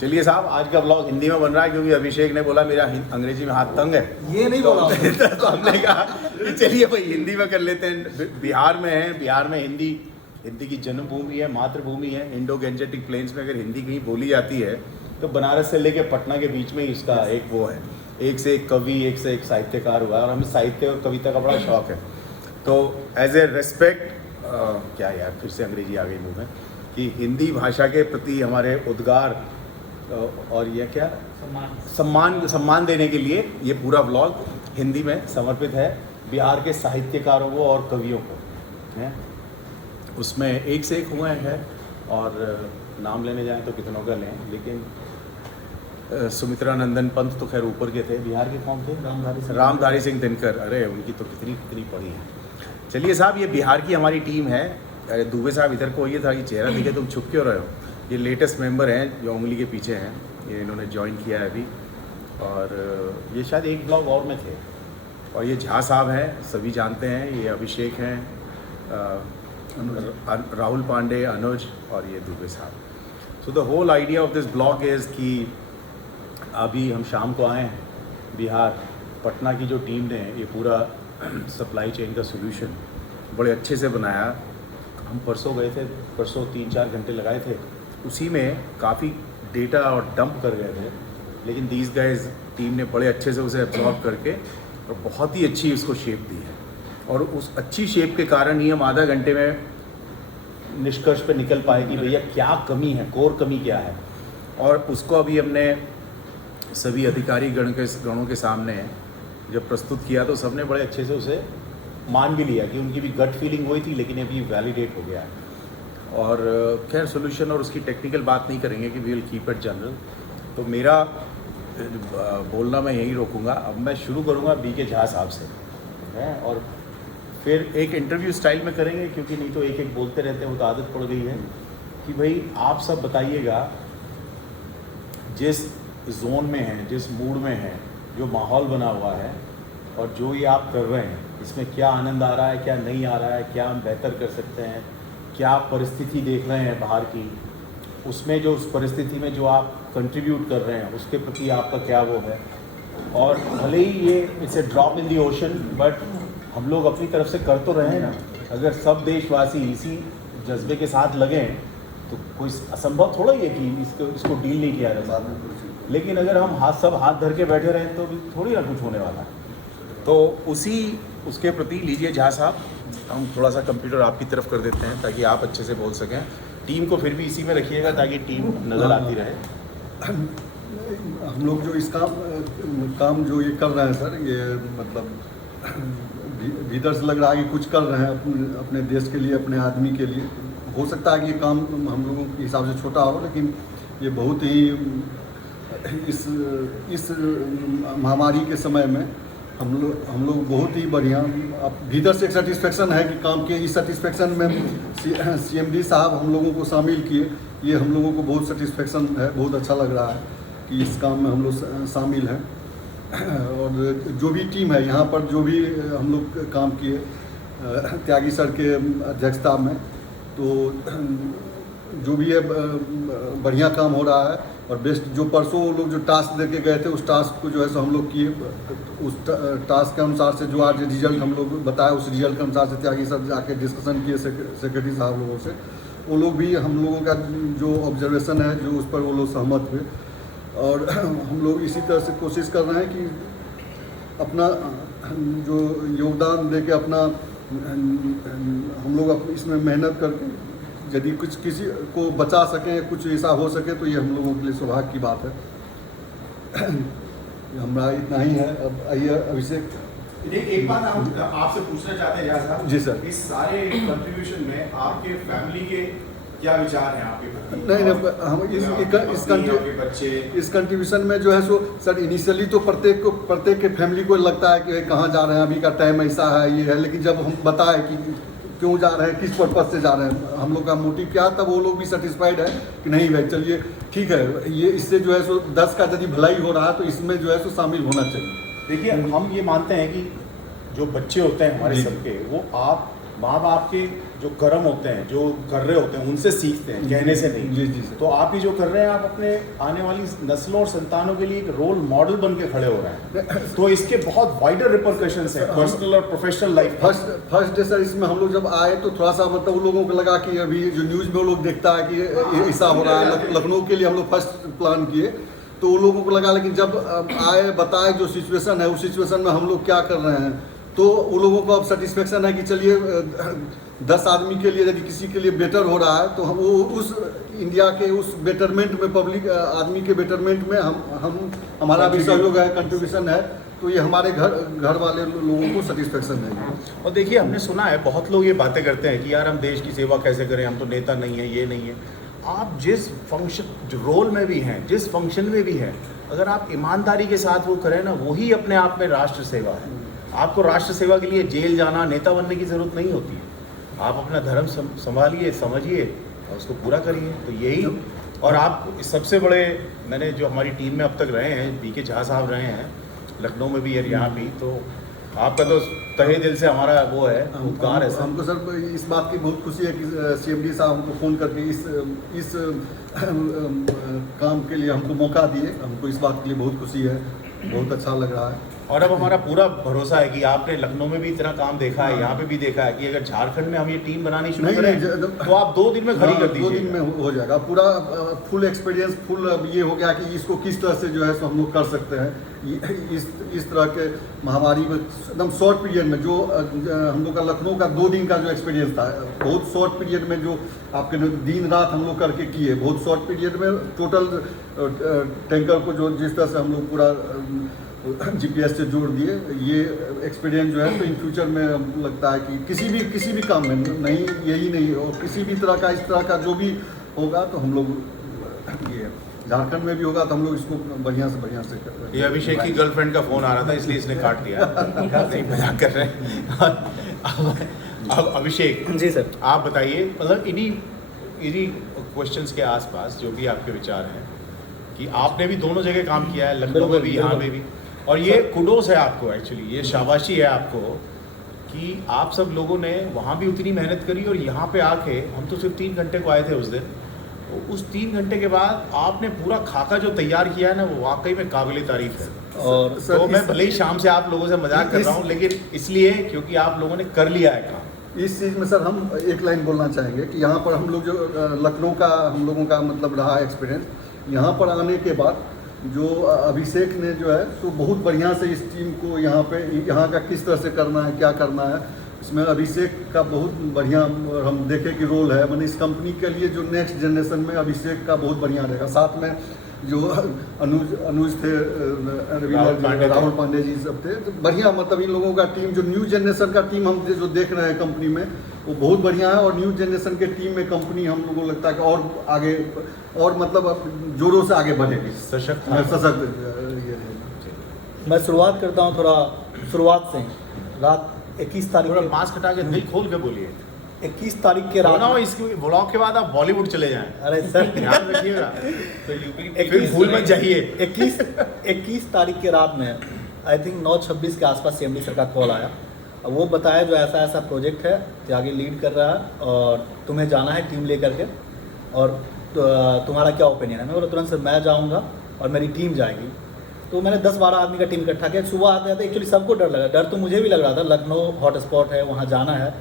चलिए साहब, आज का ब्लॉग हिंदी में बन रहा है क्योंकि अभिषेक ने बोला मेरा अंग्रेजी में हाथ तंग है। ये नहीं बोला तो हमने कहा कि चलिए भाई हिंदी में कर लेते हैं। बिहार में है, बिहार में हिंदी की जन्मभूमि है, मातृभूमि है। इंडो गैंजेटिक प्लेन्स में अगर हिंदी कहीं बोली जाती है तो बनारस से लेके पटना के बीच में ही इसका एक वो है। एक से एक कवि, एक से एक साहित्यकार हुआ है और हमें साहित्य और कविता का बड़ा शौक है। तो एज ए रेस्पेक्ट, क्या यार फिर से अंग्रेजी आ गई मुँह में, कि हिंदी भाषा के प्रति हमारे उद्गार और ये क्या सम्मान देने के लिए ये पूरा ब्लॉग हिंदी में समर्पित है बिहार के साहित्यकारों को और कवियों को है। उसमें एक से एक हुए हैं और नाम लेने जाएं तो कितनों का लें, लेकिन सुमित्रा नंदन पंत तो खैर ऊपर के थे। बिहार के कौन थे? रामधारी सिंह दिनकर। अरे उनकी तो कितनी पढ़ी है। चलिए साहब, ये बिहार की हमारी टीम है। दुबे साहब इधर को ये था कि चेहरा दिखे, तुम छुप क्यों रहे हो? ये लेटेस्ट मेंबर हैं जो उंगली के पीछे हैं, ये इन्होंने ज्वाइन किया है अभी। और ये शायद एक ब्लॉग और में थे। और ये झा साहब हैं, सभी जानते हैं। ये अभिषेक हैं, राहुल पांडे, अनुज और ये दुबे साहब। So the whole idea of this blog is कि अभी हम शाम को आए हैं बिहार। पटना की जो टीम ने ये पूरा सप्लाई चेन का सोल्यूशन बड़े अच्छे से बनाया। हम परसों गए थे, परसों 3-4 घंटे लगाए थे, उसी में काफ़ी डेटा और डंप कर गए थे। लेकिन दीज गाइज टीम ने बड़े अच्छे से उसे एब्जॉर्ब करके और बहुत ही अच्छी उसको शेप दी है। और उस अच्छी शेप के कारण ही हम आधा घंटे में निष्कर्ष पे निकल पाए कि भैया क्या कमी है, कोर कमी क्या है। और उसको अभी हमने सभी अधिकारी गणों के सामने जब प्रस्तुत किया तो सबने बड़े अच्छे से उसे मान भी लिया कि उनकी भी गट फीलिंग हुई थी, लेकिन अभी वैलिडेट हो गया है। और खैर सोल्यूशन और उसकी टेक्निकल बात नहीं करेंगे कि we will keep it general. तो मेरा बोलना मैं यहीं रोकूंगा। अब मैं शुरू करूंगा BK झा साहब से है, और फिर एक इंटरव्यू स्टाइल में करेंगे क्योंकि नहीं तो एक एक बोलते रहते हैं, वो तो आदत पड़ गई है। कि भाई आप सब बताइएगा जिस जोन में हैं, जिस मूड में हैं, जो माहौल बना हुआ है और जो ये आप कर रहे हैं, इसमें क्या आनंद आ रहा है, क्या नहीं आ रहा है, क्या हम बेहतर कर सकते हैं, क्या परिस्थिति देख रहे हैं बाहर की, उसमें जो उस परिस्थिति में जो आप कंट्रीब्यूट कर रहे हैं उसके प्रति आपका क्या वो है। और भले ही ये it's a drop in the ocean, but हम लोग अपनी तरफ से कर तो रहे हैं ना। अगर सब देशवासी इसी जज्बे के साथ लगें तो कोई असंभव थोड़ा ही है कि इसको डील नहीं किया जा सकता। लेकिन अगर हम सब हाथ धर के बैठे रहें तो थोड़ी ना कुछ होने वाला है। तो उसके प्रति लीजिए झा साहब, हम थोड़ा सा कंप्यूटर आपकी तरफ कर देते हैं ताकि आप अच्छे से बोल सकें। टीम को फिर भी इसी में रखिएगा ताकि टीम नज़र आती रहे। हम लोग जो इस काम जो ये कर रहे हैं सर, ये मतलब भीतर से लग रहा है कि कुछ कर रहे हैं अपने देश के लिए, अपने आदमी के लिए। हो सकता है कि ये काम हम लोगों के हिसाब से छोटा हो, लेकिन ये बहुत ही इस महामारी के समय में हम लोग बहुत ही बढ़िया, अब भीतर से एक सेटिस्फेक्शन है कि काम के। इस सेटिस्फेक्शन में CMD साहब हम लोगों को शामिल किए, ये हम लोगों को बहुत सेटिस्फेक्शन है। बहुत अच्छा लग रहा है कि इस काम में हम लोग शामिल हैं। और जो भी टीम है यहाँ पर, जो भी हम लोग काम किए त्यागी सर के अध्यक्षता में, तो जो भी है बढ़िया काम हो रहा है। और बेस्ट जो परसों वो लोग जो टास्क दे के गए थे, उस टास्क को जो है सो हम लोग किए। उस टास्क के अनुसार से जो आज रिजल्ट हम लोग बताया, उस रिजल्ट के अनुसार से त्यागी सर जाके डिस्कशन किए सेक्रेटरी साहब लोगों से। वो लोग भी हम लोगों का जो ऑब्जर्वेशन है जो उस पर वो लोग सहमत हुए। और हम लोग इसी तरह से कोशिश कर रहे हैं कि अपना जो योगदान दे के अपना हम लोग इसमें मेहनत करके यदि कुछ किसी को बचा सकें, कुछ ऐसा हो सके तो ये हम लोगों के लिए सौभाग्य की बात है। हमारा इतना ही है। अब आइए अभिषेक। एक बात हम आपसे पूछना चाहते हैं झा साहब। जी सर। इस सारे कंट्रीब्यूशन में आपके फैमिली के क्या विचार हैं आपके प्रति? नहीं, हम इस कंट्रीब्यूशन में जो है सो सर, इनिशियली तो प्रत्येक के फैमिली को लगता है कि कहाँ जा रहे हैं, अभी का टाइम ऐसा है, ये है। लेकिन जब हम बताएं कि क्यों जा रहे हैं, किस पर्पज़ से जा रहे हैं, हम लोग का मोटिव क्या, तब वो लोग भी सेटिस्फाइड है कि नहीं भाई चलिए ठीक है, ये इससे जो है सो 10 का यदि भलाई हो रहा है तो इसमें जो है सो शामिल होना चाहिए। देखिए, हम ये मानते हैं कि जो बच्चे होते हैं हमारे सबके, वो आप माँ बाप के जो कर्म होते हैं, जो कर रहे होते हैं, उनसे सीखते हैं, कहने से नहीं। जी जी सर। तो आप ये जो कर रहे हैं, आप अपने आने वाली नस्लों और संतानों के लिए एक रोल मॉडल बन के खड़े हो रहे हैं। तो इसके बहुत वाइडर रिपरकशंस हैं पर्सनल और professional life. First day sir इसमें हम लोग जब आए तो थोड़ा सा मतलब उन लोगों को लगा कि अभी जो न्यूज़ में वो लोग देखता है कि ऐसा हो रहा है, लखनऊ के लिए हम लोग फर्स्ट प्लान किए तो उन लोगों को लगा, लेकिन जब आए बताए जो सिचुएशन है उस सिचुएशन में हम लोग क्या कर रहे हैं, तो उन लोगों को अब सेटिस्फेक्शन है कि चलिए 10 आदमी के लिए यदि किसी के लिए बेटर हो रहा है तो हम वो उस इंडिया के उस बेटरमेंट में, पब्लिक आदमी के बेटरमेंट में हम हमारा भी सहयोग है, कंट्रीब्यूशन है, तो ये हमारे घर वाले लोगों को सेटिस्फेक्शन है। और देखिए, हमने सुना है बहुत लोग ये बातें करते हैं कि यार हम देश की सेवा कैसे करें, हम तो नेता नहीं है, ये नहीं है। आप जिस फंक्शन, जो रोल में भी हैं, जिस फंक्शन में भी हैं, अगर आप ईमानदारी के साथ वो करें ना, वही अपने आप में राष्ट्र सेवा है। आपको राष्ट्र सेवा के लिए जेल जाना, नेता बनने की ज़रूरत नहीं होती है। आप अपना धर्म संभालिए, समझिए और उसको पूरा करिए। तो यही, और आप सबसे बड़े, मैंने जो हमारी टीम में अब तक रहे हैं, बीके झा साहब रहे हैं लखनऊ में भी और यहाँ भी, तो आपका तो तहे दिल से हमारा वो है, उपकार है। हमको सर इस बात की बहुत खुशी है कि CMD साहब हमको फ़ोन करके इस काम के लिए हमको मौका दिए, हमको इस बात के लिए बहुत खुशी है, बहुत अच्छा लग रहा है। और अब हमारा पूरा भरोसा है कि आपने लखनऊ में भी इतना काम देखा है, यहाँ पे भी देखा है कि अगर झारखंड में हम ये टीम बनानी शुरू करें तो आप 2 दिन में खड़ी कर दीजिए। 2 दिन में हो जाएगा पूरा, फुल एक्सपीरियंस, फुल ये हो गया कि इसको किस तरह से जो है सो हम लोग कर सकते हैं। इस तरह के महामारी में एकदम शॉर्ट पीरियड में जो हम लोग का लखनऊ का 2 दिन का जो एक्सपीरियंस था, बहुत शॉर्ट पीरियड में जो आपके दिन रात हम लोग करके किए, बहुत शॉर्ट पीरियड में टोटल टैंकर को जो जिस तरह से हम लोग पूरा GPS से जोड़ दिए, ये एक्सपीरियंस जो है तो इन फ्यूचर में लगता है कि किसी भी काम में नहीं, यही नहीं, और किसी भी तरह का इस तरह का जो भी होगा तो हम लोग ये झारखंड में भी होगा तो हम लोग इसको बढ़िया से ये अभिषेक की गर्लफ्रेंड का फोन आ रहा था इसलिए इसने काट दिया। नहीं, मजाक कर रहे हैं। अब अभिषेक जी सर, आप बताइए, मतलब इन्हीं क्वेश्चंस के आसपास जो भी आपके विचार हैं कि आपने भी दोनों जगह काम किया है, लखनऊ में भी, यहाँ में भी, और ये कुडोस है आपको, एक्चुअली ये शाबाशी है आपको कि आप सब लोगों ने वहाँ भी उतनी मेहनत करी और यहाँ पे आके, हम तो सिर्फ 3 घंटे को आए थे उस दिन, तो उस 3 घंटे के बाद आपने पूरा खाका जो तैयार किया है ना, वो वाकई में काबिल तारीफ है। और तो मैं भले ही शाम से आप लोगों से मजाक कर रहा हूँ, लेकिन इसलिए क्योंकि आप लोगों ने कर लिया है काम। इस चीज़ में सर हम एक लाइन बोलना चाहेंगे कि यहाँ पर हम लोग जो लखनऊ का हम लोगों का मतलब रहा एक्सपीरियंस, यहाँ पर आने के बाद जो अभिषेक ने जो है तो बहुत बढ़िया से इस टीम को यहाँ का किस तरह से करना है, क्या करना है, इसमें अभिषेक का बहुत बढ़िया हम देखे कि रोल है। मैंने इस कंपनी के लिए जो नेक्स्ट जनरेशन में अभिषेक का बहुत बढ़िया रहेगा। साथ में जो अनुज थे, राहुल पांडे जी सब थे, तो बढ़िया, मतलब इन लोगों का टीम, जो न्यू जनरेशन का टीम हम जो देख रहे हैं कंपनी में, वो बहुत बढ़िया है। और न्यू जनरेशन के टीम में कंपनी हम लोगों को लगता है कि और आगे, और मतलब जोरों से आगे बढ़ेगी, सशक्त। मैं शुरुआत करता हूँ थोड़ा शुरुआत से। रात 21 तारीख थोड़ा मास्क हटा के दिल खोल के बोलिए। 21 तारीख के रात, इसके ब्लॉग के बाद आप बॉलीवुड चले जाएं। अरे सर ध्यान रखिएगा, तो फिर भूल मत जाइए। 21 तारीख के रात में आई थिंक 9:26 के आसपास CMD सर का कॉल आया। अब वो बताया जो ऐसा प्रोजेक्ट है, त्यागी लीड कर रहा है और तुम्हें जाना है टीम लेकर के, और तुम्हारा क्या ओपिनियन है। मैं बोला तुरंत सर मैं जाऊँगा और मेरी टीम जाएगी। तो मैंने 10-12 आदमी का टीम इकट्ठा किया। सुबह आते आते एक्चुअली सबको डर लगा, डर तो मुझे भी लग रहा था, लखनऊ हॉट स्पॉट है, वहाँ जाना है।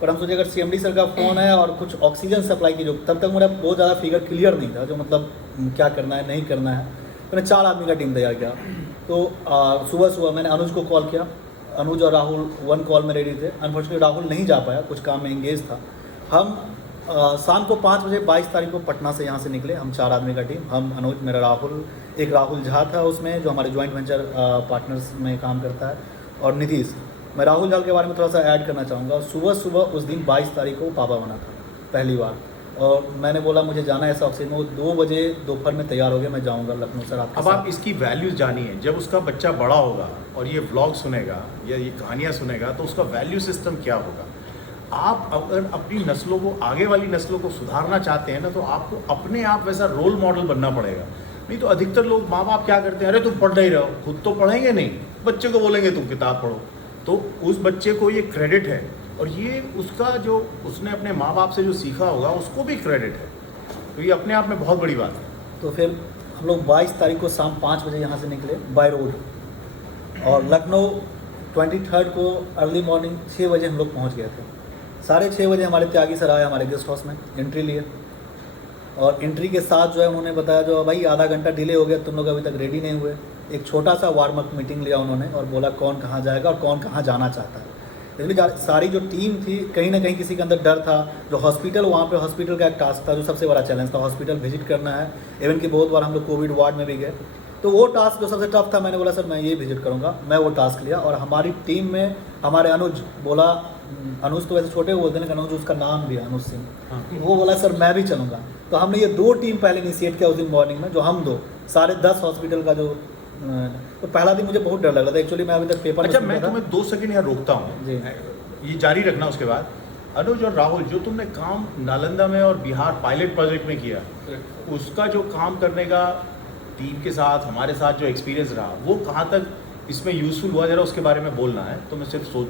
पर हम सोचे अगर CMD सर का फ़ोन है और कुछ ऑक्सीजन सप्लाई की, जो तब तक मेरा बहुत ज़्यादा फिगर क्लियर नहीं था, जो मतलब क्या करना है नहीं करना है। मैंने 4 आदमी का टीम तैयार किया। तो सुबह मैंने अनुज को कॉल किया। अनुज और राहुल 1 कॉल में रेडी थे। अनफॉर्चुनेटली राहुल नहीं जा पाया, कुछ काम में एंगेज था। हम शाम को 5 बजे 22 तारीख को पटना से यहाँ से निकले, हम 4 आदमी का टीम, हम अनुज, मेरा राहुल, एक राहुल झा था उसमें जो हमारे जॉइंट वेंचर पार्टनर्स में काम करता है, और नीतीश। मैं राहुल झा के बारे में थोड़ा सा ऐड करना चाहूँगा। सुबह उस दिन 22 तारीख को पापा बना था पहली बार, और मैंने बोला मुझे जाना है ऐसा ऑक्सीजन में। वो 2 बजे दोपहर में तैयार हो गया, मैं जाऊँगा लखनऊ सर आपके अब आप इसकी वैल्यूज जानिए। जब उसका बच्चा बड़ा होगा और ये व्लॉग सुनेगा या ये कहानियाँ सुनेगा तो उसका वैल्यू सिस्टम क्या होगा। आप अगर अपनी नस्लों को, आगे वाली नस्लों को सुधारना चाहते हैं ना, तो आपको अपने आप वैसा रोल मॉडल बनना पड़ेगा। नहीं तो अधिकतर लोग, माँ बाप क्या करते हैं, अरे तुम पढ़ नहीं रहो, खुद तो पढ़ेंगे नहीं, बच्चे को बोलेंगे तुम किताब पढ़ो। तो उस बच्चे को ये क्रेडिट है और ये उसका जो उसने अपने माँ बाप से जो सीखा होगा उसको भी क्रेडिट है, तो ये अपने आप में बहुत बड़ी बात है। तो फिर हम लोग 22 तारीख को शाम 5 बजे यहाँ से निकले बाय रोड, और लखनऊ 23 को अर्ली मॉर्निंग 6 बजे हम लोग पहुँच गए थे। 6:30 बजे हमारे त्यागी सर आए हमारे गेस्ट हाउस में, एंट्री लिए, और एंट्री के साथ जो है उन्होंने बताया जो भाई आधा घंटा डिले हो गया, तुम लोग अभी तक रेडी नहीं हुए। एक छोटा सा वार्म अप मीटिंग लिया उन्होंने और बोला कौन कहाँ जाएगा और कौन कहाँ जाना चाहता है। इसलिए सारी जो टीम थी कहीं ना कहीं किसी के अंदर डर था। जो हॉस्पिटल, वहाँ पे हॉस्पिटल का एक टास्क था जो सबसे बड़ा चैलेंज था, हॉस्पिटल विजिट करना है। इवन कि बहुत बार हम लोग कोविड वार्ड में भी गए, तो वो टास्क जो सबसे टफ था, मैंने बोला सर मैं ये विजिट करूँगा, मैं वो टास्क लिया। और हमारी टीम में हमारे अनुज बोला, अनुज तो वैसे छोटे बोलते हैं लेकिन अनुज उसका नाम भी है अनुज सिंह, वो बोला सर मैं भी चलूँगा। तो हमने ये 2 टीम पहले इनिशिएट किया उस दिन मॉर्निंग में, जो हम 2 10:30 हॉस्पिटल का जो, तो पहला दिन मुझे बहुत डर लग रहा था एक्चुअली, मैं अभी तक पेपर। अच्छा, मैं तुम्हें 2 सेकंड यहाँ रोकता हूँ जी, ये जारी रखना। उसके बाद अनुज और राहुल, जो तुमने काम नालंदा में और बिहार पायलट प्रोजेक्ट में किया, उसका जो काम करने का टीम के साथ हमारे साथ जो एक्सपीरियंस रहा, वो कहाँ तक इसमें यूज़फुल हुआ, जरा उसके बारे में बोलना है। तो मैं सिर्फ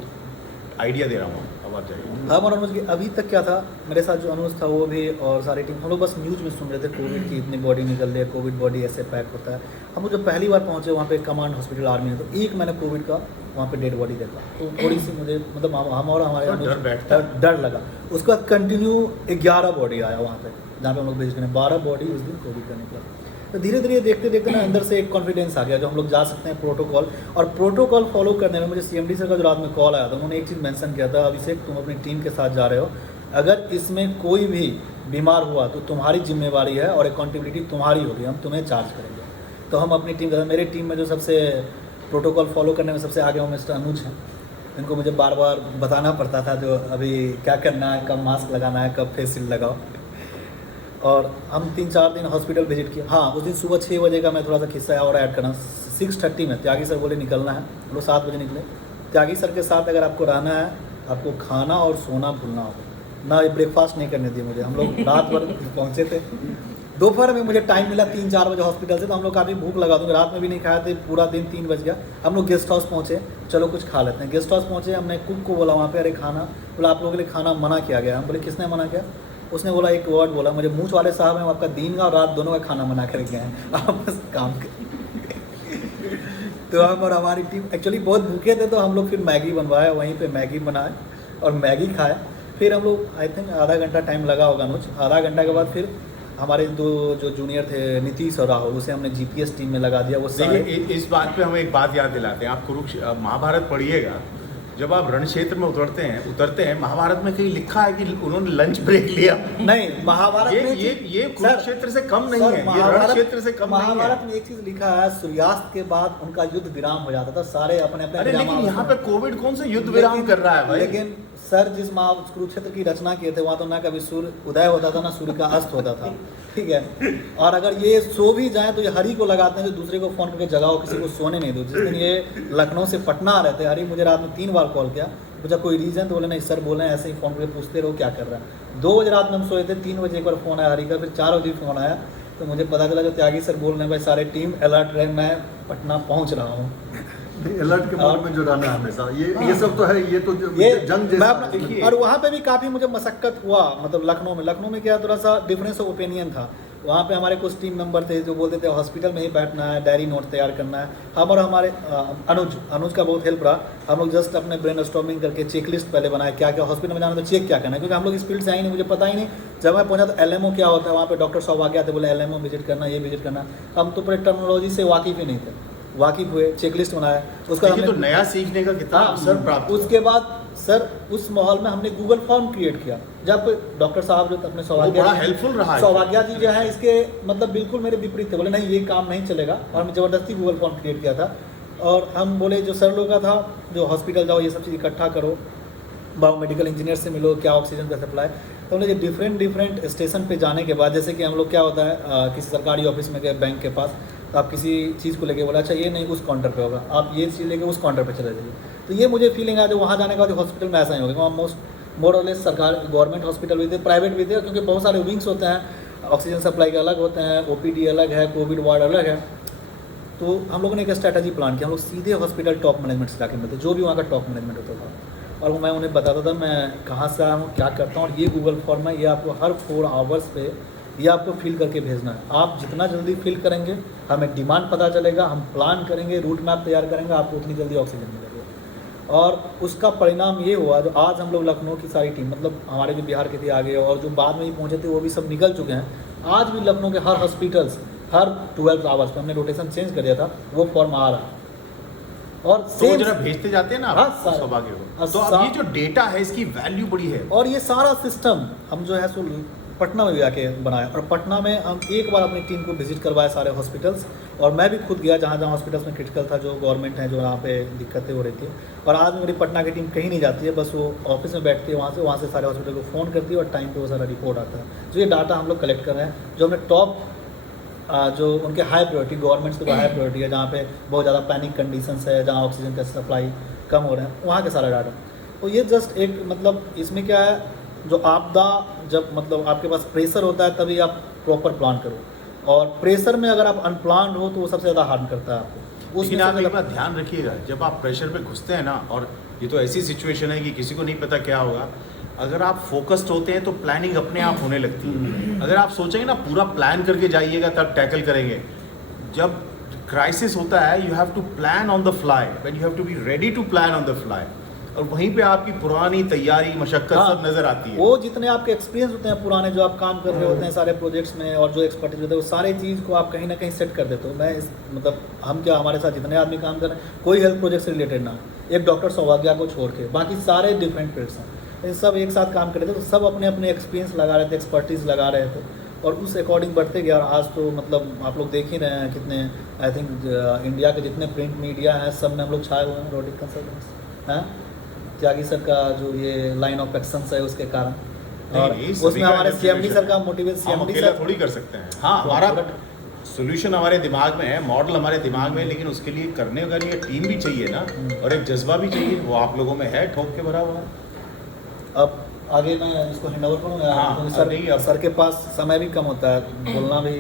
आइडिया दे रहा हूँ, अब आप जाइए। हाँ, और अनुज की अभी तक क्या था, मेरे साथ जो अनुज था वो भी और सारी टीम, हम लोग बस न्यूज़ में सुन रहे थे कोविड की इतनी बॉडी निकल रही है, कोविड बॉडी ऐसे पैक होता है। हम लोग जब पहली बार पहुँचे वहाँ पे कमांड हॉस्पिटल आर्मी में, तो एक मैंने कोविड का वहाँ पे डेड बॉडी देखा, तो थोड़ी सी मुझे मतलब हम और हमारे डर लगा। उसके बाद कंटिन्यू 11 बॉडी आया वहाँ पे, जहाँ पे हम लोग विजिट करें, 12 बॉडी उस दिन कोविड का निकला। तो धीरे धीरे देखते देखते ना अंदर से एक कॉन्फिडेंस आ गया जो हम लोग जा सकते हैं प्रोटोकॉल, और प्रोटोकॉल फॉलो करने में मुझे CMD सर का जो रात में कॉल आया था, उन्होंने एक चीज़ मेंशन किया था, अभिषेक तुम अपनी टीम के साथ जा रहे हो, अगर इसमें कोई भी बीमार हुआ तो तुम्हारी जिम्मेवारी है और अकाउंटेबिलिटी तुम्हारी होगी, हम तुम्हें चार्ज करेंगे। तो हम अपनी टीम के साथ, मेरी टीम में जो सबसे प्रोटोकॉल फॉलो करने में सबसे आगे वो मिस्टर अनुज हैं, इनको मुझे बार बार बताना पड़ता था जो अभी क्या करना है, कब मास्क लगाना है, कब फेस शील्ड लगाओ। और हम 3-4 दिन हॉस्पिटल विजिट किया। हाँ, उस दिन सुबह 6 बजे का मैं थोड़ा सा किस्सा और ऐड करना, 6:30 में त्यागी सर बोले निकलना है, हम लोग 7 बजे निकले। त्यागी सर के साथ अगर आपको रहना है, आपको खाना और सोना भूलना होगा, ना ब्रेकफास्ट नहीं करने दिए मुझे। हम लोग रात भर पहुँचे थे, दोपहर में मुझे टाइम मिला 3-4 बजे हॉस्पिटल से, तो हम लोग काफ़ी भूख लगा दूँगी, रात में भी नहीं खाए थे, पूरा दिन 3 बज गया। हम लोग गेस्ट हाउस पहुँचे, चलो कुछ खा लेते हैं। गेस्ट हाउस पहुँचे, हमने कुक को बोला वहाँ पे, अरे खाना, बोला आप लोगों के लिए खाना मना किया गया। हम बोले किसने मना किया? उसने बोला एक वर्ड बोला, मुझे मूंछ वाले साहब हैं, आपका दिन का और रात दोनों का खाना मना कर गए हैं, आप बस काम कर। तो हम और हमारी टीम एक्चुअली बहुत भूखे थे, तो हम लोग फिर मैगी बनवाए, वहीं पे मैगी बनाए और मैगी खाए। फिर हम लोग आई थिंक आधा घंटा टाइम लगा होगा मुझ, आधा घंटा के बाद फिर हमारे 2 जो जूनियर थे नीतीश और राहुल, उसे हमने GPS टीम में लगा दिया। वो देखिए, इस बात पे हमें एक बात याद दिलाते हैं, आप कुरुक्षेत्र महाभारत पढ़िएगा, जब आप रण क्षेत्र में उतरते हैं, महाभारत में कहीं लिखा है कि उन्होंने लंच ब्रेक लिया? नहीं, महाभारत में ये कुरुक्षेत्र से कम नहीं है, ये रण क्षेत्र से कम नहीं है। महाभारत में एक चीज लिखा है, सूर्यास्त के बाद उनका युद्ध विराम हो जाता था, सारे अपने अपने। अरे लेकिन यहाँ पे कोविड कौन सा युद्ध विराम कर रहा है भाई? लेकिन सर जिस कुरुक्षेत्र की रचना किए थे, वहाँ तो ना कभी सूर्य उदय होता था ना सूर्य का अस्त होता था, ठीक है। और अगर ये सो भी जाए तो ये हरि को लगाते हैं, जो दूसरे को फोन करके जगाओ, किसी को सोने नहीं दो। जिस दिन ये लखनऊ से पटना आ रहे थे, हरि मुझे रात में 3 बार कॉल किया, पूछा कोई रीज़न, तो बोले नहीं सर, बोले ऐसे ही फ़ोन करके पूछते रहो क्या कर रहा है। 2 बजे रात में हम सोए थे, 3 बजे एक बार फ़ोन आया हरि का, फिर 4 बजे फ़ोन आया, तो मुझे पता चला जो त्यागी सर बोल रहे हैं, भाई सारे टीम अलर्ट रहे, मैं पटना पहुँच रहा हूँ। अलर्ट के मोड में जो रहना है हमेशा, ये सब तो है, ये तो ये जंग जैसा देखिए। और वहाँ पे भी काफ़ी मुझे मशक्क़त हुआ, मतलब लखनऊ में क्या थोड़ा सा डिफरेंस ऑफ ओपिनियन था। वहाँ पे हमारे कुछ टीम मेंबर थे जो बोलते थे हॉस्पिटल में ही बैठना है, डायरी नोट तैयार करना है। हम और हमारे अनुज का बहुत हेल्प रहा। हम लोग जस्ट अपने ब्रेन स्टॉर्मिंग करके चेक लिस्ट पहले बनाए, क्या क्या हॉस्पिटल में जाना तो चेक क्या करना है, क्योंकि हम लोग इस फील्ड से आई नहीं, मुझे पता ही नहीं। जब मैं पहुँचा तो LMO क्या होता है, वहाँ पे डॉक्टर साहब आ गया थे, बोले LMO विजिट करना, ये विजिट करना। हम तो पूरे टर्मिनोलॉजी से वाकिफ़ ही नहीं थे, वाकिफ़ हुए, चेक लिस्ट बनाया, उसका तो नया सीखने का कितना अवसर प्राप्त। उसके बाद सर उस माहौल में हमने गूगल फॉर्म क्रिएट किया। जब डॉक्टर साहब जो अपने सौभाग्या जी जो है, इसके मतलब बिल्कुल मेरे विपरीत थे, बोले नहीं ये काम नहीं चलेगा, और हमने ज़बरदस्ती गूगल फॉर्म क्रिएट किया था। और हम बोले जो सर लोगों का था, जो हॉस्पिटल जाओ, ये सब चीज़ इकट्ठा करो, बायोमेडिकल इंजीनियर से मिलो, क्या ऑक्सीजन का सप्लाई। तो हमने जो डिफरेंट स्टेशन पे जाने के बाद, जैसे कि हम लोग क्या होता है किसी सरकारी ऑफिस में गए, बैंक के पास, तो आप किसी चीज़ को लेके बोला अच्छा ये नहीं उस काउंटर पे होगा, आप ये चीज़ लेके उस काउंटर पे चले जाइए। तो ये मुझे फीलिंग आया, जो वहाँ जाने के बाद हॉस्पिटल में ऐसा ही होगा, वहाँ मोर और लेस सरकार गवर्नमेंट हॉस्पिटल भी थे, प्राइवेट भी थे, क्योंकि बहुत सारे विंग्स होते हैं, ऑक्सीजन सप्लाई के अलग होते हैं, OPD अलग है, कोविड वार्ड अलग है। तो हम लोगों ने एक स्ट्रैटेजी प्लान किया, हम लोग सीधे हॉस्पिटल टॉप मैनेजमेंट से जाके मिलते, जो भी वहाँ का टॉप मैनेजमेंट होता था, और मैं उन्हें बताता था मैं कहाँ से आया हूँ, क्या करता हूँ, और ये गूगल फॉर्म है, ये आपको हर 4 आवर्स पे ये आपको फिल करके भेजना है। आप जितना जल्दी फिल करेंगे हमें डिमांड पता चलेगा, हम प्लान करेंगे, रूट मैप तैयार करेंगे, आपको उतनी जल्दी ऑक्सीजन मिलेगी। और उसका परिणाम ये हुआ, जो आज हम लोग लखनऊ की सारी टीम, मतलब हमारे जो बिहार के थे आगे और जो बाद में ही पहुँचे थे वो भी सब निकल चुके हैं। आज भी लखनऊ के हर हॉस्पिटल्स हर 12 आवर्स पे हमने रोटेशन चेंज कर दिया था, वो फॉर्म आ रहा है। और तो वो जरा भेजते जाते हैं ना हाँ, आप सौभाग्य को। और तो अब ये जो डेटा है इसकी वैल्यू बड़ी है। और ये सारा सिस्टम हम जो है सो पटना में भी आके बनाया, और पटना में हम एक बार अपनी टीम को विजिट करवाया सारे हॉस्पिटल्स, और मैं भी खुद गया जहाँ जहाँ हॉस्पिटल्स में क्रिटिकल था, जो गवर्नमेंट है, जो यहाँ पे दिक्कतें हो रही थी। और आज मेरी पटना की टीम कहीं नहीं जाती है, बस वो ऑफिस में बैठती है, वहाँ से सारे हॉस्पिटल को फ़ोन करती है और टाइम पे वो सारा रिपोर्ट आता है। जो ये डाटा हम लोग कलेक्ट कर रहे हैं, जो हमने टॉप जो उनके हाई प्रायोरिटी, गवर्नमेंट्स को हाई प्रायोरिटी है, जहाँ पे बहुत ज़्यादा पैनिक कंडीशंस है, जहाँ ऑक्सीजन का सप्लाई कम हो रहे हैं, वहाँ के सारा डाटा। तो ये जस्ट एक मतलब इसमें क्या है, जो आपदा जब मतलब आपके पास प्रेशर होता है तभी आप प्रॉपर प्लान करो, और प्रेशर में अगर आप अनप्लान्ड हो तो वो सबसे ज़्यादा हार्म करता है आपको। लेकिन आप एक बात ध्यान रखिएगा, जब आप प्रेशर पे घुसते हैं ना, और ये तो ऐसी सिचुएशन है कि किसी को नहीं पता क्या होगा, अगर आप फोकस्ड होते हैं तो प्लानिंग अपने आप होने लगती है। अगर आप सोचेंगे ना पूरा प्लान करके जाइएगा तब टैकल करेंगे। जब क्राइसिस होता है you have to plan on the fly, when you have to be ready to plan on the fly, और वहीं पे आपकी पुरानी तैयारी मशक्कत सब नजर आती है। वो जितने आपके एक्सपीरियंस होते हैं पुराने, जो आप काम कर रहे होते हैं सारे प्रोजेक्ट्स में, और जो एक्सपर्टीज होते हैं, वो सारे चीज़ को आप कहीं ना कहीं सेट कर देते हो। मैं मतलब हम क्या, हमारे साथ जितने आदमी काम कर रहे हैं, कोई हेल्थ प्रोजेक्ट से रिलेटेड ना, एक डॉक्टर सौभाग्या को छोड़ के बाकी सारे डिफरेंट फील्ड्स हैं, ये सब एक साथ काम कर रहे थे, तो सब अपने अपने एक्सपीरियंस लगा रहे थे, एक्सपर्टीज़ लगा रहे थे, और उस अकॉर्डिंग बढ़ते गया। और आज तो मतलब आप लोग देख ही रहे हैं कितने, आई थिंक इंडिया के जितने प्रिंट मीडिया हैं सब में हम लोग छाए हुए हैं, रोबोटिक कंसल्टेंट्स हैं। त्यागी सर का जो ये लाइन ऑफ एक्शन है उसके कारण, और उसमें हमारे सीएमडी सर का मोटिवेट, सीएमडी सर थोड़ी कर सकते हैं। हाँ, हमारा सोल्यूशन हमारे दिमाग में है, मॉडल हमारे दिमाग में है, लेकिन उसके लिए करने का लिए टीम भी चाहिए ना, और एक जज्बा भी चाहिए, वो आप लोगों में है, ठोक के भरा हुआ है। अब आगे मैं इसको हैंड ओवर करूँगा। हाँ, तो सर नहीं, अब सर के पास समय भी कम होता है, बोलना भी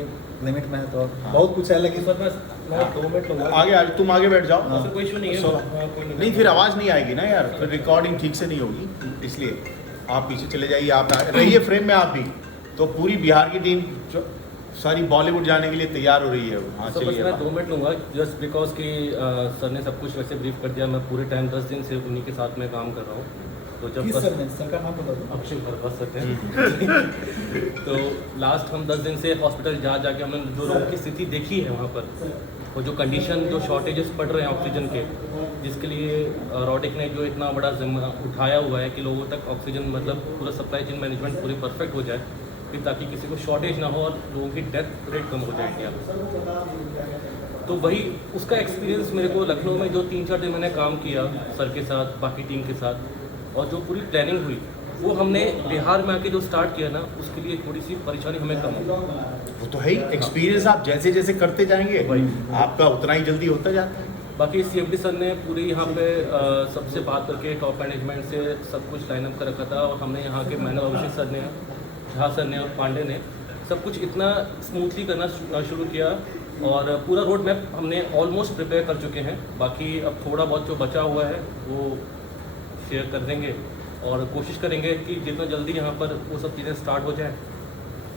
लिमिट में है, तो बहुत कुछ है, लेकिन सर मैं 2 मिनट लूँगा। आगे तुम आगे बैठ जाओ। हाँ। कोई इशू नहीं है। नहीं, फिर आवाज़ नहीं आएगी ना यार, फिर रिकॉर्डिंग ठीक से नहीं होगी, इसलिए आप पीछे चले जाइए, आप रहिए फ्रेम में आप भी। तो पूरी बिहार की टीम जो सारी बॉलीवुड जाने के लिए तैयार हो रही है। हाँ, सर बस मैं 2 मिनट लूँगा, जस्ट बिकॉज कि सर ने सब कुछ वैसे ब्रीफ कर दिया। मैं पूरे टाइम 10 दिन से उन्हीं के साथ में काम कर रहा हूँ। तो जब किस सर का नाम बता दो। अक्षय बस सकते हैं। तो लास्ट हम 10 दिन से हॉस्पिटल जा जाके हमने जो लोगों की स्थिति देखी है वहाँ पर, और जो कंडीशन, जो शॉर्टेजेस पड़ रहे हैं ऑक्सीजन के, जिसके लिए रोडिक ने जो इतना बड़ा जिम्मा उठाया हुआ है कि लोगों तक ऑक्सीजन मतलब पूरा सप्लाई चेन मैनेजमेंट पूरी परफेक्ट हो जाए, फिर ताकि किसी को शॉर्टेज ना हो और लोगों की डेथ रेट कम हो जाए इंडिया में। तो वही उसका एक्सपीरियंस मेरे को लखनऊ में जो 3-4 दिन मैंने काम किया सर के साथ, बाकी टीम के साथ, और जो पूरी प्लानिंग हुई वो हमने बिहार में आके जो स्टार्ट किया ना, उसके लिए थोड़ी सी परेशानी हमें कम हो। वो तो है ही, एक्सपीरियंस आप जैसे जैसे करते जाएंगे आपका उतना ही जल्दी होता जाता है। बाकी सीएमडी सर ने पूरी यहाँ पे सबसे बात करके टॉप मैनेजमेंट से सब कुछ लाइन अप कर रखा था, और हमने यहाँ के मैनेजर अभिषेक सर ने, झा सर ने और पांडे ने सब कुछ इतना स्मूथली करना शुरू किया, और पूरा रोड मैप हमने ऑलमोस्ट प्रिपेयर कर चुके हैं। बाकी अब थोड़ा बहुत जो बचा हुआ है वो शेयर कर देंगे, और कोशिश करेंगे कि जितना जल्दी यहाँ पर वो सब चीज़ें स्टार्ट हो जाए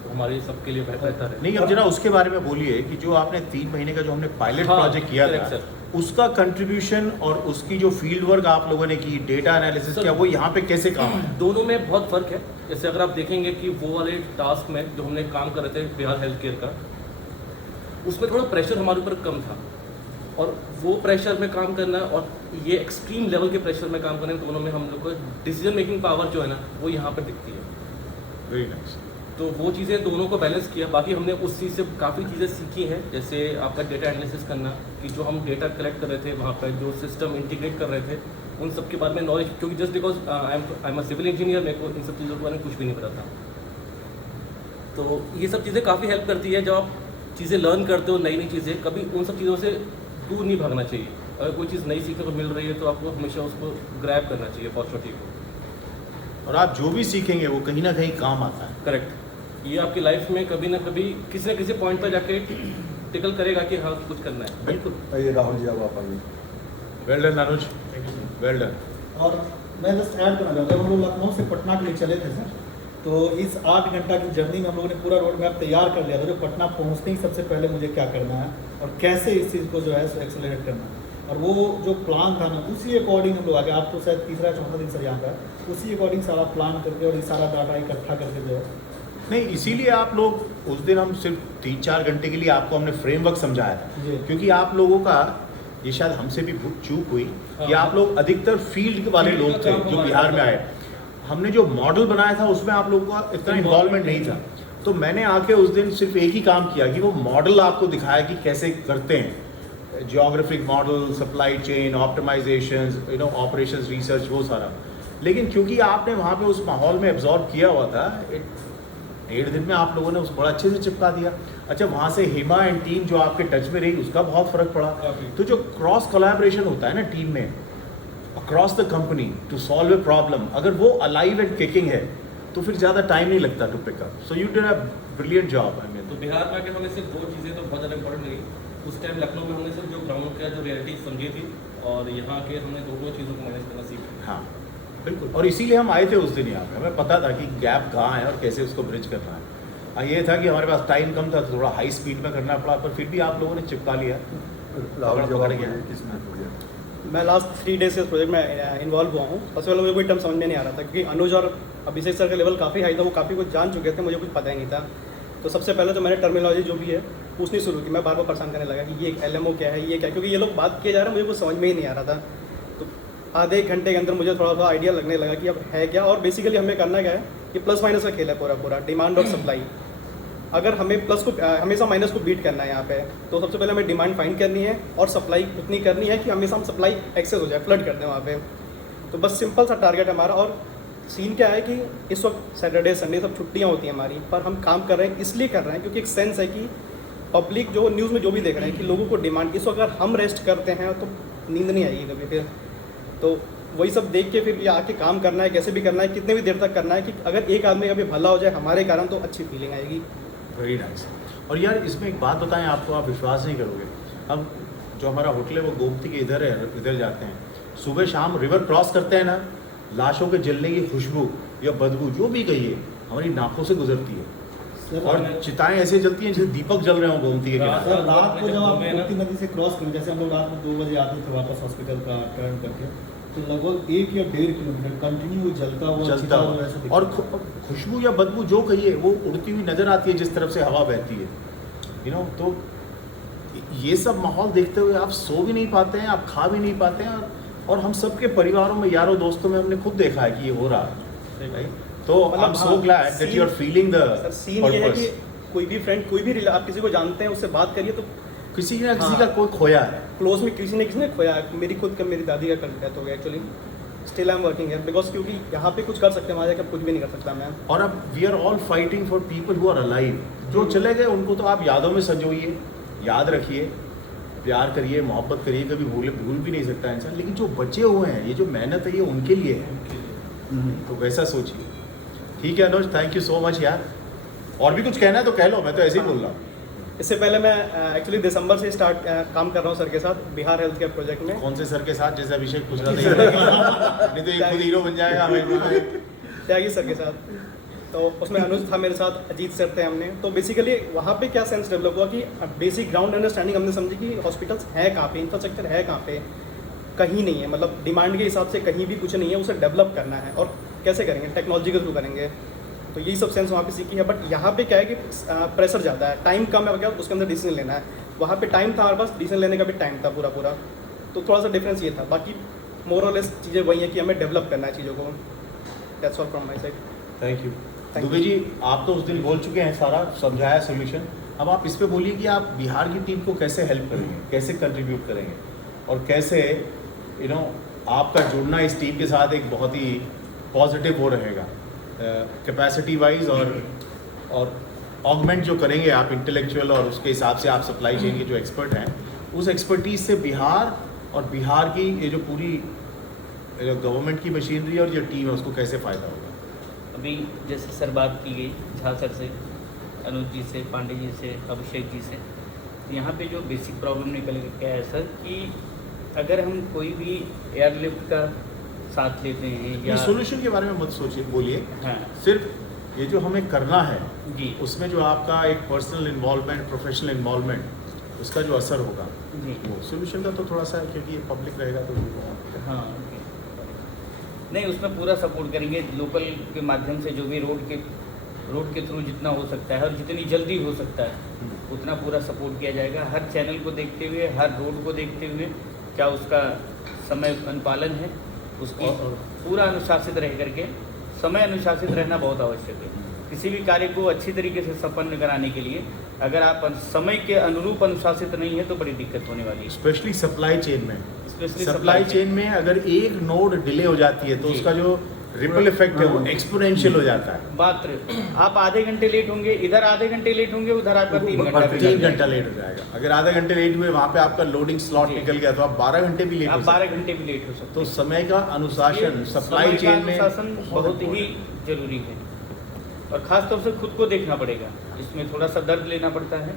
तो हमारे सबके लिए बेहतर है। नहीं, अब जरा उसके बारे में बोलिए कि जो आपने 3 महीने का जो हमने पायलट प्रोजेक्ट किया था, उसका कंट्रीब्यूशन और उसकी जो फील्ड वर्क आप लोगों ने की, डेटा एनालिसिस किया, वो यहाँ पे कैसे काम है? दोनों में बहुत फ़र्क है। जैसे अगर आप देखेंगे कि वो वाले टास्क में जो हमने काम कर रहे थे बिहार हेल्थ केयर का, उसमें थोड़ा प्रेशर हमारे ऊपर कम था, और वो प्रेशर में काम करना और ये एक्सट्रीम लेवल के प्रेशर में काम करना, दोनों में हम लोग को डिसीजन मेकिंग पावर जो है ना वो यहाँ पर दिखती है। Very nice. तो वो चीज़ें दोनों को बैलेंस किया। बाकी हमने उस चीज़ से काफ़ी चीज़ें सीखी हैं, जैसे आपका डेटा एनालिसिस करना, कि जो हम डेटा कलेक्ट कर रहे थे वहाँ पर, जो सिस्टम इंटीग्रेट कर रहे थे, उन सब के बारे में नॉलेज, क्योंकि just because I am a civil engineer, मेरे को इन सब चीज़ों के बारे में कुछ भी नहीं पता था। तो ये सब चीज़ें काफ़ी हेल्प करती है। जब आप चीज़ें लर्न करते हो, नई नई चीज़ें, कभी उन सब चीज़ों से दूर नहीं भागना चाहिए। अगर कोई चीज़ नई सीखने को मिल रही है तो आपको हमेशा उसको ग्रैब करना चाहिए अपॉर्चुनिटी को, और आप जो भी सीखेंगे वो कहीं ना कहीं काम आता है। करेक्ट। ये आपकी लाइफ में कभी ना कभी किसी न किसी पॉइंट पर जाके टिकल करेगा कि हाँ कुछ करना है। बिल्कुल। आइए राहुल जी, अब आप आइए। वेल डन अनुज, वेल डन। और मैं जस्ट ऐड करना चाहूँगा, जब हम लोग लखनऊ से पटना के लिए चले थे सर, तो इस 8 घंटा की जर्नी में हम लोगों ने पूरा रोड मैप तैयार कर लिया था, जो पटना पहुँचते ही सबसे पहले मुझे क्या करना है और कैसे इस चीज़ को जो है एक्सेलरेट करना है। और वो जो प्लान था ना, उसी अकॉर्डिंग हम लोग आगे, आप तो शायद तीसरा चौथा दिन सर यहाँ का, उसी अकॉर्डिंग सारा प्लान करके और ये सारा डाटा इकट्ठा करके जो है। नहीं, इसीलिए आप लोग उस दिन हम सिर्फ 3-4 घंटे के लिए आपको हमने फ्रेमवर्क समझाया था, जी। क्योंकि आप लोगों का ये शायद हमसे भी चूक हुई कि आप लोग अधिकतर फील्ड वाले लोग थे जो बिहार में आए। हमने जो मॉडल बनाया था उसमें आप लोगों का इतना इन्वॉल्वमेंट नहीं था, तो मैंने आके उस दिन सिर्फ एक ही काम किया कि वो मॉडल आपको दिखाया कि कैसे करते हैं, geographic model, supply chain optimization, operations research, वो सारा। लेकिन क्योंकि आपने वहाँ पे उस माहौल में एब्जॉर्ब किया हुआ था, 1.5 दिन में आप लोगों ने उसको बड़ा अच्छे से चिपका दिया। अच्छा, वहाँ से हेमा एंड टीम जो आपके टच में रही, उसका बहुत फर्क पड़ा। तो जो क्रॉस कोलैबोरेशन होता है ना टीम में across the company to solve a problem, अगर वो अलाइव एंड किकिंग है तो फिर ज़्यादा टाइम नहीं लगता to pick up. So you did a brilliant job. I mean, तो बिहार में आके हमें सिर्फ 2 चीज़ें तो बहुत ज़्यादा इंपॉर्टेंट लगी। उस टाइम लखनऊ में हमने सिर्फ जो ग्राउंड का जो रियलिटी समझी थी, और यहाँ के हमने 2 चीज़ों को मैनेज करना सीखा। हाँ बिल्कुल, और इसीलिए हम आए थे उस दिन यहाँ पे। हमें पता था कि गैप कहाँ है और कैसे उसको ब्रिज करना है। ये था कि हमारे पास टाइम कम था, थोड़ा हाई स्पीड में करना पड़ा, पर फिर भी आप लोगों ने चिपका लिया। राहुल पकड़ गया। मैं लास्ट 3 डेज से इस प्रोजेक्ट में इन्वॉल्व हुआ हूँ। सबसे पहले मुझे कोई टर्म समझ में नहीं आ रहा था, क्योंकि अनुज और अभिषेक सर का लेवल काफ़ी हाई था, वो काफ़ी कुछ जान चुके थे, मुझे कुछ पता ही नहीं था। तो सबसे पहले तो मैंने टर्मिनोलॉजी जो भी है पूछनी शुरू की। मैं बार बार परेशान करने लगा कि ये LMO क्या है, ये क्या, क्योंकि ये लोग बात किए जा रहे हैं, मुझे कुछ समझ में ही नहीं आ रहा था। तो आधे 1 घंटे के अंदर मुझे थोड़ा सा आइडिया लगने लगा कि अब है क्या, और बेसिकली हमें करना क्या है, ये प्लस माइनस का खेल है पूरा डिमांड और सप्लाई। अगर हमें प्लस को हमेशा माइनस को बीट करना है यहाँ पे, तो सबसे पहले हमें डिमांड फाइंड करनी है और सप्लाई उतनी करनी है कि हमेशा हम सप्लाई एक्सेस हो जाए, फ्लड कर दें वहाँ पे। तो बस सिंपल सा टारगेट हमारा। और सीन क्या है कि इस वक्त सैटरडे संडे सब छुट्टियाँ होती हैं हमारी, पर हम काम कर रहे हैं, इसलिए कर रहे हैं क्योंकि एक सेंस है कि पब्लिक जो न्यूज़ में जो भी देख रहे हैं कि लोगों को डिमांड, इस वक्त अगर हम रेस्ट करते हैं तो नींद नहीं आएगी कभी फिर। तो वही सब देख के फिर आके काम करना है, कैसे भी करना है, कितने भी देर तक करना है, कि अगर एक आदमी का भी भला हो जाए हमारे कारण तो अच्छी फीलिंग आएगी। Very nice. और यार इसमें एक बात बताएं आपको, आप विश्वास नहीं करोगे। अब जो हमारा होटल है वो गोमती के इधर है, इधर जाते हैं, सुबह शाम रिवर क्रॉस करते हैं ना, लाशों के जलने की खुशबू या बदबू जो भी कहिए हमारी नाकों से गुजरती है, और चिताएं ऐसे जलती हैं जैसे दीपक जल रहे हो गोमती के किनारे। सर रात को जब आप गोमती नदी से क्रॉस करें, जैसे हम लोग रात में 2 बजे आते थे वापस हॉस्पिटल का टर्न करके, तो लगभग 1 या 1.5 किलोमीटर कंटिन्यू जलता हुआ ऐसा दिखता और खुशबू या बदबू जो कहिए वो उड़ती हुई नजर आती है जिस तरफ से हवा बहती है। तो ये सब माहौल देखते हुए आप सो भी नहीं पाते हैं, आप खा भी नहीं पाते हैं, और हम सबके परिवारों में, यारों दोस्तों में हमने खुद देखा है कि ये हो रहा है, right? तो I am so glad that you are feeling the scene ये है कि कोई भी फ्रेंड, कोई भी आप किसी को जानते हैं, उससे बात करिए तो किसी ना किसी का कोई खोया है, क्लोज में किसी ने खोया है। मेरी खुद का, मेरी दादी का डेथ हो गया actually. Still I am working है बिकॉज क्योंकि यहाँ पे कुछ कर सकते हैं, वहाँ जाकर कुछ भी नहीं कर सकता मैं। और अब we are all fighting for people who are alive. जो चले गए उनको तो आप यादों में संजोइए, याद रखिए, प्यार करिए, मोहब्बत करिए, कभी भूल भी नहीं सकता इंसान। लेकिन जो बचे हुए हैं, ये जो मेहनत है ये उनके लिए है, तो वैसा सोचिए। ठीक है अनुज, थैंक यू सो मच यार। और भी कुछ कहना है तो कह लो, मैं तो ऐसे ही बोल रहा हूँ। इससे पहले मैं एक्चुअली दिसंबर से स्टार्ट काम कर रहा हूँ सर के साथ बिहार हेल्थ केयर प्रोजेक्ट में। कौन से सर के साथ, जैसे अभिषेक पूछ रहा था नहीं तो एक खुद हीरो बन जाएगा हमें। त्यागी सर के साथ, तो उसमें अनुज था मेरे साथ, अजीत सर थे हमने। तो बेसिकली वहाँ पे क्या सेंस डेवलप हुआ कि बेसिक ग्राउंड अंडरस्टैंडिंग हमने समझी कि हॉस्पिटल्स है कहाँ पे, इंफ्रास्ट्रक्चर है कहाँ पे, कहीं नहीं है, मतलब डिमांड के हिसाब से कहीं भी कुछ नहीं है, उसे डेवलप करना है। और कैसे करेंगे, टेक्नोलॉजी के थ्रू करेंगे। तो यही सब सेंस वहाँ पे सीखी है। बट यहाँ पे क्या है कि प्रेशर ज़्यादा है, टाइम कम है, क्या उसके अंदर डिसीजन लेना है। वहाँ पे टाइम था हमारे पास, डिसीजन लेने का भी टाइम था पूरा। तो थोड़ा सा डिफरेंस ये था। बाकी मोर और लेस चीज़ें वही है कि हमें डेवलप करना है चीज़ों को। That's all from my side. Thank you. Dubey ji, आप तो उस दिन बोल चुके हैं, सारा समझाया सोल्यूशन। अब आप इस पे बोलिए कि आप बिहार की टीम को कैसे हेल्प करेंगे, कैसे कंट्रीब्यूट करेंगे, और कैसे आपका जुड़ना इस टीम के साथ एक बहुत ही पॉजिटिव वो रहेगा कैपेसिटी वाइज, और ऑगमेंट जो करेंगे आप इंटेलेक्चुअल, और उसके हिसाब से आप सप्लाई चेन के जो एक्सपर्ट हैं, उस एक्सपर्टीज से बिहार और बिहार की ये जो पूरी गवर्नमेंट की मशीनरी और जो टीम है उसको कैसे फ़ायदा होगा। अभी जैसे सर बात की गई झा सर से, अनुज जी से, पांडे जी से, अभिषेक जी से, यहाँ पे जो बेसिक प्रॉब्लम निकल के क्या है सर कि अगर हम कोई भी एयरलिफ्ट का साथ लेते हैं ये या सोल्यूशन के बारे में मत सोचिए, बोलिए, हाँ सिर्फ ये जो हमें करना है जी उसमें जो आपका एक पर्सनल इन्वॉल्वमेंट, प्रोफेशनल इन्वॉल्वमेंट, उसका जो असर होगा जी वो सोल्यूशन का तो थोड़ा सा है, क्योंकि ये पब्लिक रहेगा तो हाँ ओके। नहीं उसमें पूरा सपोर्ट करेंगे लोकल के माध्यम से, जो भी रोड के थ्रू जितना हो सकता है और जितनी जल्दी हो सकता है उतना पूरा सपोर्ट किया जाएगा। हर चैनल को देखते हुए, हर रोड को देखते हुए, क्या उसका समय अनुपालन है, उसकी पूरा अनुशासित रह करके, समय अनुशासित रहना बहुत आवश्यक है। किसी भी कार्य को अच्छी तरीके से संपन्न कराने के लिए अगर आप समय के अनुरूप अनुशासित नहीं है तो बड़ी दिक्कत होने वाली है। स्पेशली सप्लाई चेन में, स्पेशली सप्लाई चेन में अगर एक नोड डिले हो जाती है तो जी। उसका जो रिपल इफेक्ट है वो एक्सपोनेंशियल हो जाता है। मात्र आप आधे घंटे लेट होंगे, इधर आधे घंटे लेट होंगे, उधर आपका 3 घंटा बढ़ते बिगड़ 3 जाएगा। घंटा लेट हो जाएगा। अगर आधा घंटे लेट हुए, वहाँ पे आपका लोडिंग स्लॉट जी। निकल गया तो आप 12 घंटे भी लेट आप हो सकते 12 घंटे भी लेट हो सकते तो हैं। समय का अनुशासन ये सप्लाई समय का चेन में अनुशासन बहुत ही जरूरी है और ख़ास तौर से खुद को देखना पड़ेगा। इसमें थोड़ा सा दर्द लेना पड़ता है,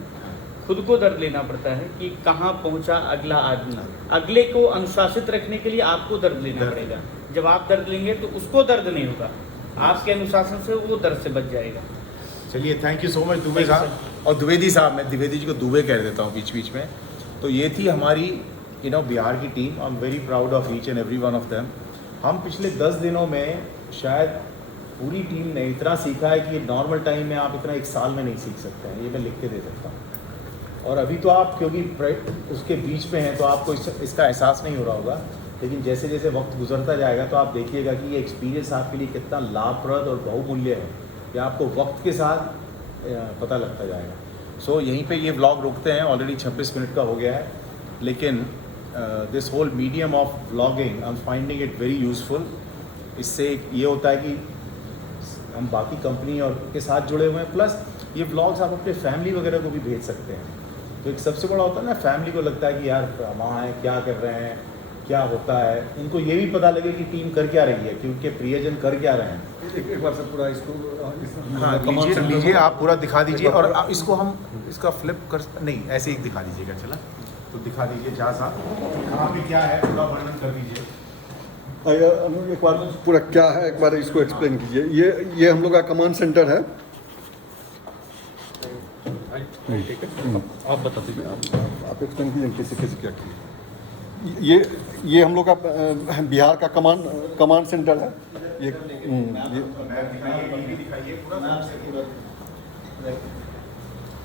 खुद को दर्द लेना पड़ता है कि कहाँ पहुँचा अगला आदमी। अगले को अनुशासित रखने के लिए आपको दर्द लेना दर्द। पड़ेगा। जब आप दर्द लेंगे तो उसको दर्द नहीं होगा, आपके अनुशासन से वो दर्द से बच जाएगा। चलिए, thank you so much Dubey Thank you, साहब और द्विवेदी साहब। मैं द्विवेदी जी को दुबे कह देता हूँ बीच बीच में। तो ये थी हमारी बिहार की team. I am very proud of each and every one of them. हम पिछले 10 दिनों में शायद पूरी टीम ने इतना सीखा है कि नॉर्मल टाइम में आप इतना 1 साल में नहीं सीख सकते हैं, ये मैं लिख के दे सकता हूँ। और अभी तो आप क्योंकि उसके बीच में हैं तो आपको इसका एहसास नहीं हो रहा होगा, लेकिन जैसे जैसे वक्त गुजरता जाएगा तो आप देखिएगा कि ये एक्सपीरियंस आपके लिए कितना लाभप्रद और बहुमूल्य है, ये आपको वक्त के साथ पता लगता जाएगा। सो यहीं पे ये व्लॉग रुकते हैं। ऑलरेडी 26 मिनट का हो गया है, लेकिन this whole medium of vlogging I am finding it very useful. इससे ये होता है कि हम बाकी कंपनी और के साथ जुड़े हुए हैं, प्लस ये व्लॉग्स आप अपने फैमिली वगैरह को भी भेज सकते हैं। तो एक सबसे बड़ा होता है ना, फैमिली को लगता है कि यार वहाँ है, क्या कर रहे हैं, क्या होता है, उनको ये भी पता लगे कि टीम कर क्या रही है, कि उनके प्रियजन कर क्या रहे हैं। एक बार से पूरा इसको हाँ, लीजिए आप पूरा दिखा दीजिए और इसको हम इसका फ्लिप कर नहीं, ऐसे ही दिखा दीजिएगा। चला तो दिखा दीजिए जहाँ साहब कहाँ पे क्या है, पूरा वर्णन कर दीजिए। एक बार पूरा क्या है, एक बार इसको एक्सप्लेन कीजिए। ये हम लोग का कमांड सेंटर है। ठीक है, आप बता दीजिए। आप एक्सप्लेन कीजिए कैसे कैसे क्या किए। ये हम लोग का बिहार का कमांड सेंटर है। ये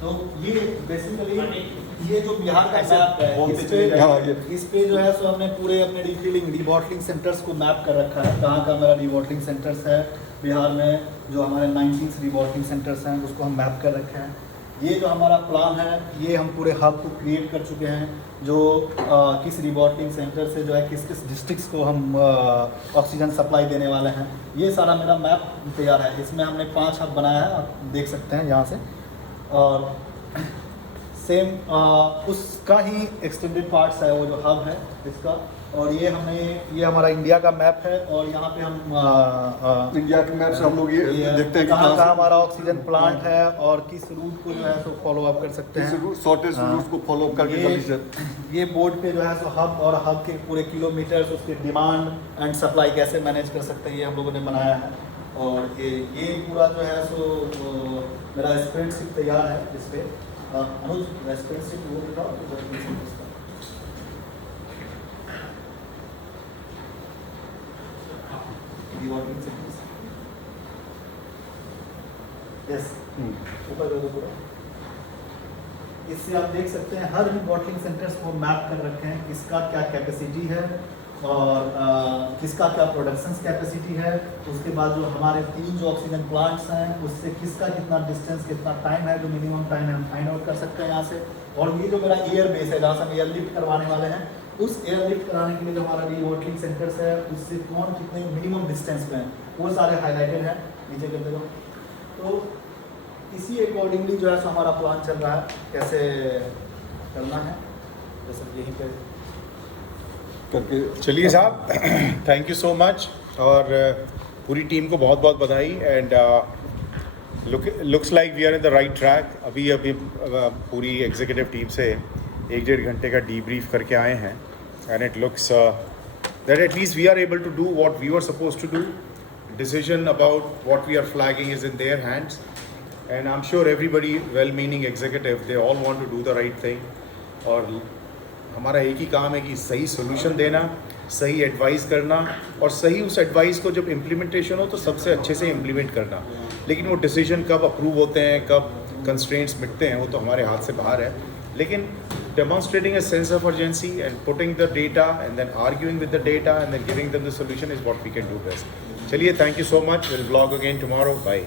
तो ये बेसिकली ये जो बिहार का मैप है, बोलते इस चले पे जाइए। इस पे जो है सो हमने पूरे अपने रिफिलिंग रीबॉटलिंग सेंटर्स को मैप कर रखा है। कहाँ का हमारा रीबॉटलिंग सेंटर्स है बिहार में, जो हमारे 19 रीबॉटलिंग सेंटर्स हैं उसको हम मैप कर रखे हैं। ये जो हमारा प्लान है, ये हम पूरे हब को क्रिएट कर चुके हैं, जो किस रीबॉटलिंग सेंटर से जो है किस किस डिस्ट्रिक्ट्स को हम ऑक्सीजन सप्लाई देने वाले हैं। ये सारा मेरा मैप तैयार है। इसमें हमने 5 हब बनाया है, आप देख सकते हैं यहाँ से। और सेम उसका ही एक्सटेंडेड पार्ट्स है वो जो हब है इसका। और ये हमारा इंडिया का मैप है और यहाँ पे हम इंडिया के मैप से हम लोग ये देखते हैं कि कहाँ कहाँ हमारा ऑक्सीजन प्लांट है और किस रूट को जो है सो फॉलो अप कर सकते हैं। शॉर्टेज हाँ। रूट को फॉलो अप करके जल्दी से ये बोर्ड पे जो है सो हब और हब के पूरे किलोमीटर्स, उसके डिमांड एंड सप्लाई कैसे मैनेज कर सकते हैं, ये हम लोगों ने बनाया है। और ये पूरा जो है सो मेरा स्प्रेडशीट तैयार है। इस पे अनुज स्प्रेडशीट वो दिखाओ। यस, ऊपर जो पूरा इससे आप देख सकते हैं हर बॉटलिंग सेंटर्स को मैप कर रखे हैं, किसका क्या कैपेसिटी है और किसका क्या प्रोडक्शन कैपेसिटी है। उसके बाद जो हमारे 3 जो ऑक्सीजन प्लांट्स हैं उससे किसका कितना डिस्टेंस, कितना टाइम है, जो मिनिमम टाइम है हम फाइंड आउट कर सकते हैं यहाँ से। और ये जो मेरा एयर बेस है जहाँ से हम एयर लिफ्ट करवाने वाले हैं, उस एयर लिफ्ट कराने के लिए जो हमारा रीबॉटलिंग सेंटर्स है उससे कौन कितने मिनिमम डिस्टेंस पे हैं वो सारे हाईलाइटेड हैं, नीचे कर देगा। तो इसी अकॉर्डिंगली जो है सो हमारा प्लान चल रहा है कैसे करना है, जैसे यहीं पे करके। चलिए साहब, थैंक यू सो मच और पूरी टीम को बहुत बहुत बधाई। And looks like we are in the right track. अभी पूरी एग्जीक्यूटिव टीम से 1-1.5 घंटे का डीब्रीफ करके आए हैं and it looks that at least we are able to do what we were supposed to do. Decision about what we are flagging is in their hands, and I'm sure everybody, well-meaning executive, they all want to do the right thing. और हमारा एक ही काम है कि सही solution देना, सही advice करना, और सही उस एडवाइस को जब इम्प्लीमेंटेशन हो तो सबसे अच्छे से इम्प्लीमेंट करना. लेकिन वो डिसीजन कब अप्रूव होते हैं, कब कंस्ट्रेंट्स मिटते हैं, वो तो हमारे हाथ से बाहर है. लेकिन demonstrating a sense of urgency and putting the data and then arguing with the data and then giving them the solution is what we can do best. चलिए, thank you so much. We'll vlog again tomorrow. Bye.